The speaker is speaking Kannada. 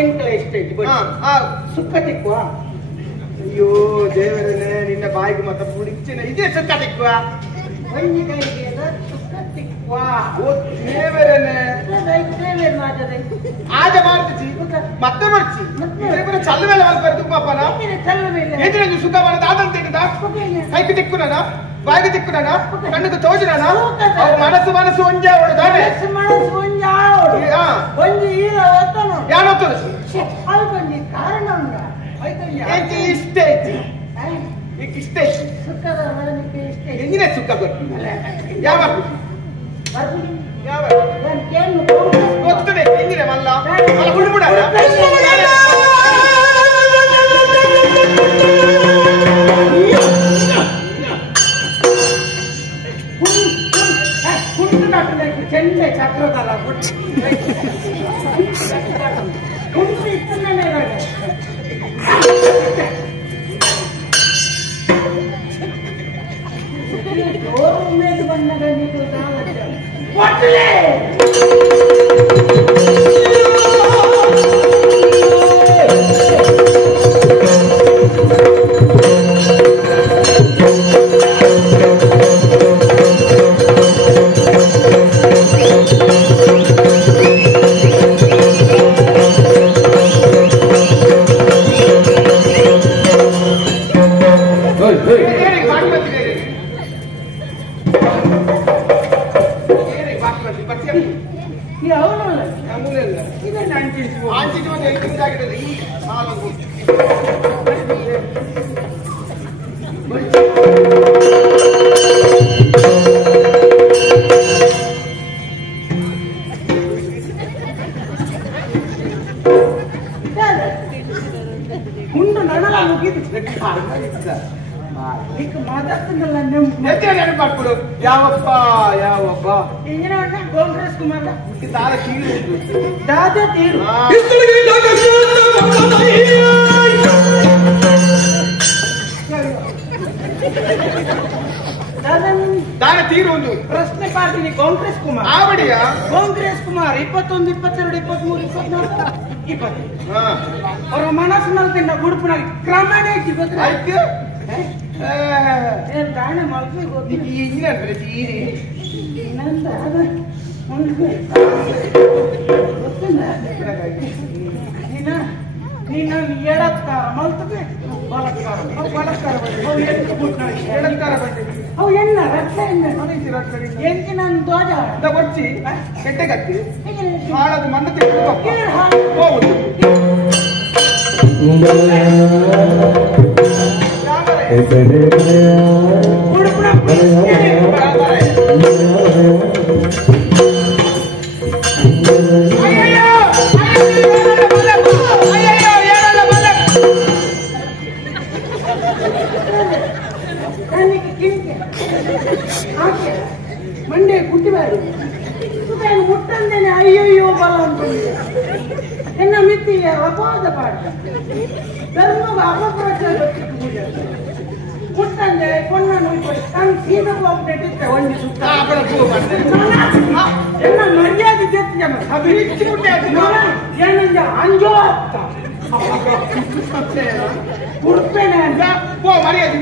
ಎಂಕಲ ಎಷ್ಟೈತಿ ಸುಕ್ಕ ತಿಕ್ಕುವ. ಅಯ್ಯೋ ದೇವರೇ, ನಿನ್ನ ಬಾಯಿಗೆ ಮತ್ತೆ ಪುಡಿಚಿನ ಇದೇ ಸುಕ್ಕ ತಿಕ್ಕುವ. ಒಂಜಿ ಕೈಗೆ ಸುಕ್ಕ ತಿಕ್ಕುವ. ಓ ದೇವರೇ, ಆಜ ಮಾಡ್ತಿಸಿ ಮತ್ತೆ ಮರ್ಚಿ ಚಲ್ಲವೇಲೆ ಮಾಡ್ಬಾರ್ದು ಪಾಪನ. ಎದುರಲ್ಲಿ ಸುಖ ಮಾಡೋದು ಆದಂತ ಕೈಗೆ ತಿಕ್ಕುನ ಬಾಯಿಗೆ ತಿಕ್ಕುನ ಕಣ್ಣಿಗೆ ತೋಜನ ಮನಸ್ಸು ಮನಸ್ಸು ಒಂಜೆ ಅವಳು ಯಾವತ್ತು ಇಷ್ಟೇ ಇಷ್ಟೇ ಎಂಜಿನ ಸುಖ ಗೊತ್ತಿಲ್ಲ. ಯಾವ ಗೊತ್ತದೆ ಎಂಜಿನ ಮಲ್ಲ ಹುಡುಬಿಡ ಚೆಂಡೆ ಚಕ್ರದಲ್ಲ ಮೇಲೆ ಬಂದಾಗ ನೀವು ನೆನಪಾಡ್ಕೊಡು. ಯಾವಪ್ಪ ಯಾವಪ್ಪ ಕಾಂಗ್ರೆಸ್ ಕುಮಾರ ದಾರ ತೀರು ದಾದ ತೀರು ದಾರ ತೀರು ಒಂದು ಪ್ರಶ್ನೆ ಮಾಡ್ತೀನಿ. ಕಾಂಗ್ರೆಸ್ ಕುಮಾರ್ ಆವಡಿಯ ಕಾಂಗ್ರೆಸ್ ಕುಮಾರ್ 21, 22, 23, 24, 25 ಅವರ ಮನಸ್ಸಿನ ಗುಡುಪಿನಾಗ ಕ್ರಮಣ ಆಯ್ತು. ದಾಣ ಮಲ್ಪಿ ತೀರಿ ನೀನು ಎಡತ್ಕಾರ ಮಲ್ತದೆ ಬಲತ್ಕಾರ ಬಲತ್ಕಾರ ಎಡತ್ಕಾರ ಅವು ಎಣ್ಣ ರಕ್ತ ಎಂಕಿ ನಾನು ಧ್ವಜ ಬಚ್ಚಿ ಕೆಟ್ಟೆಗತ್ತಿ ಹಾಳದು ಮಣ್ಣು ಹೋಗುದು. ಮಂಡೆ ಕುಟ್ಟಿಬಾರು ಮುಟ್ಟಂದೇನೆ ಅಯ್ಯಯ್ಯೋ ಬಲ ಅನ್ಕೊಂಡಿದೆ. ಎನ್ನ ಮಿತ್ತಿಗೆ ಅಪವಾದ ಪಾಠ ಧರ್ಮದ ಅಪಪ್ರಚಾರ ಮುಟ್ಟಂದೆ ಕೊಣ್ಣನ್ನು ನಾನು ಸೀದಾ ಹೋಗ್ಬಿಟ್ಟಿದ್ದೆ ಒಂದು ಸುತ್ತ ಎನ್ನ ಮರ್ಯಾದೆ ಏನಂದ ಅಂಜೋ ಅಂತ ಹುಡುಕ್ತೇನೆ ಅಂತ ಮರ್ಯಾದೆ